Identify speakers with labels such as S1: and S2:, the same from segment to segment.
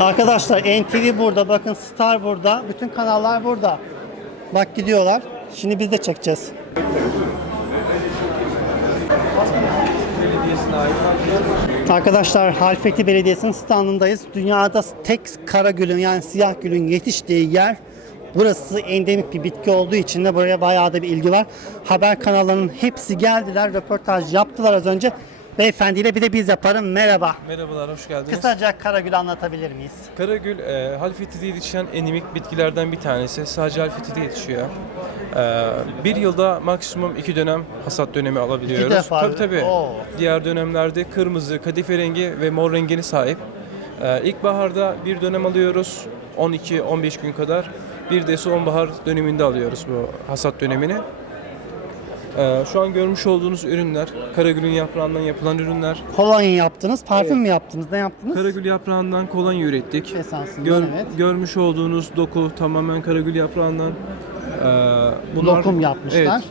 S1: Arkadaşlar NTV burada, bakın Star burada, bütün kanallar burada. Bak gidiyorlar. Şimdi biz de çekeceğiz. Arkadaşlar Halfeti Belediyesi'nin standındayız. Dünyada tek kara gülün yani siyah gülün yetiştiği yer Burası endemik bir bitki olduğu için de buraya bayağı da bir ilgi var. Haber kanallarının hepsi geldiler, röportaj yaptılar az önce. Beyefendiyle bir de biz yaparım. Merhaba.
S2: Merhabalar, hoş geldiniz.
S1: Kısaca Karagül anlatabilir miyiz?
S2: Karagül, e, halfetide yetişen endemik bitkilerden bir tanesi. Sadece halfetide yetişiyor. E, bir yılda maksimum iki dönem hasat dönemi alabiliyoruz.
S1: İki defa.
S2: Tabii tabii.
S1: Oo.
S2: Diğer dönemlerde kırmızı, kadife rengi ve mor rengine sahip. E, ilkbaharda bir dönem alıyoruz. 12-15 gün kadar. Bir de sonbahar döneminde alıyoruz bu hasat dönemini. E, şu an görmüş olduğunuz ürünler, Karagül'ün yaprağından yapılan ürünler.
S1: Kolonya yaptınız, parfüm mü yaptınız? Ne yaptınız?
S2: Karagül yaprağından kolonya ürettik.
S1: Esansından
S2: Gör-
S1: evet.
S2: Görmüş olduğunuz doku tamamen karagül yaprağından. Ee,
S1: Lokum yapmışlar.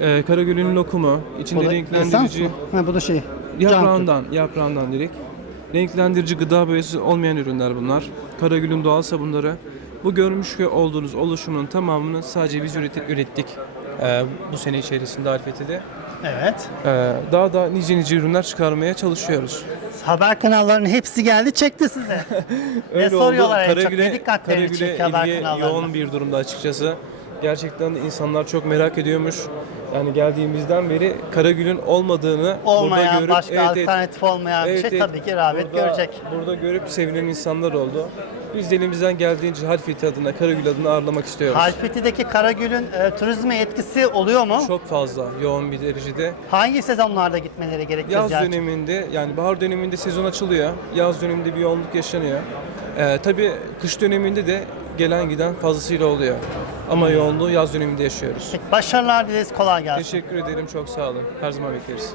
S2: Evet. Ee, karagülün lokumu, içinde
S1: da esans
S2: renklendirici
S1: mı? Ha, bu da şey. cam
S2: yaprağından, yaprağından direkt. Renklendirici gıda boyası olmayan ürünler bunlar. Karagülün doğal sabunları. Bu görmüş olduğunuz oluşumun tamamını sadece biz üret- ürettik. Ee, bu sene içerisinde Alfeti'de.
S1: tut. Evet.
S2: Ee, daha da nice nice ürünler çıkarmaya çalışıyoruz.
S1: Haber kanallarının hepsi geldi çekti size. ne soruyorlar en çok? Ne dikkatlerini
S2: Karagül'e
S1: çekiyor haber
S2: ilgi
S1: kanallarının?
S2: yoğun bir durumda açıkçası. Gerçekten insanlar çok merak ediyormuş. Yani geldiğimizden beri Karagül'ün olmadığını
S1: Olmayan,
S2: burada görüp
S1: başka
S2: evet,
S1: alternatif olmayan bir
S2: evet,
S1: şey
S2: evet,
S1: tabii ki rağbet
S2: burada-
S1: görecek.
S2: Burada görüp sevinen insanlar oldu. Biz de elimizden geldiğince Halfeti adına, Karagül adına ağırlamak istiyoruz.
S1: Halfeti'deki Karagül'ün e, turizme etkisi oluyor mu?
S2: Çok fazla, yoğun bir derecede.
S1: Hangi sezonlarda gitmeleri gerekiyor?
S2: Yaz
S1: ziyaret-
S2: döneminde yani bahar döneminde sezon açılıyor. Yaz döneminde bir yoğunluk yaşanıyor. Ee, tabii kış döneminde de gelen giden fazlasıyla oluyor. Ama yoğunluğu yaz döneminde yaşıyoruz.
S1: Başarılar dileriz, kolay gelsin.
S2: Teşekkür ederim, çok sağ olun. Her zaman bekleriz.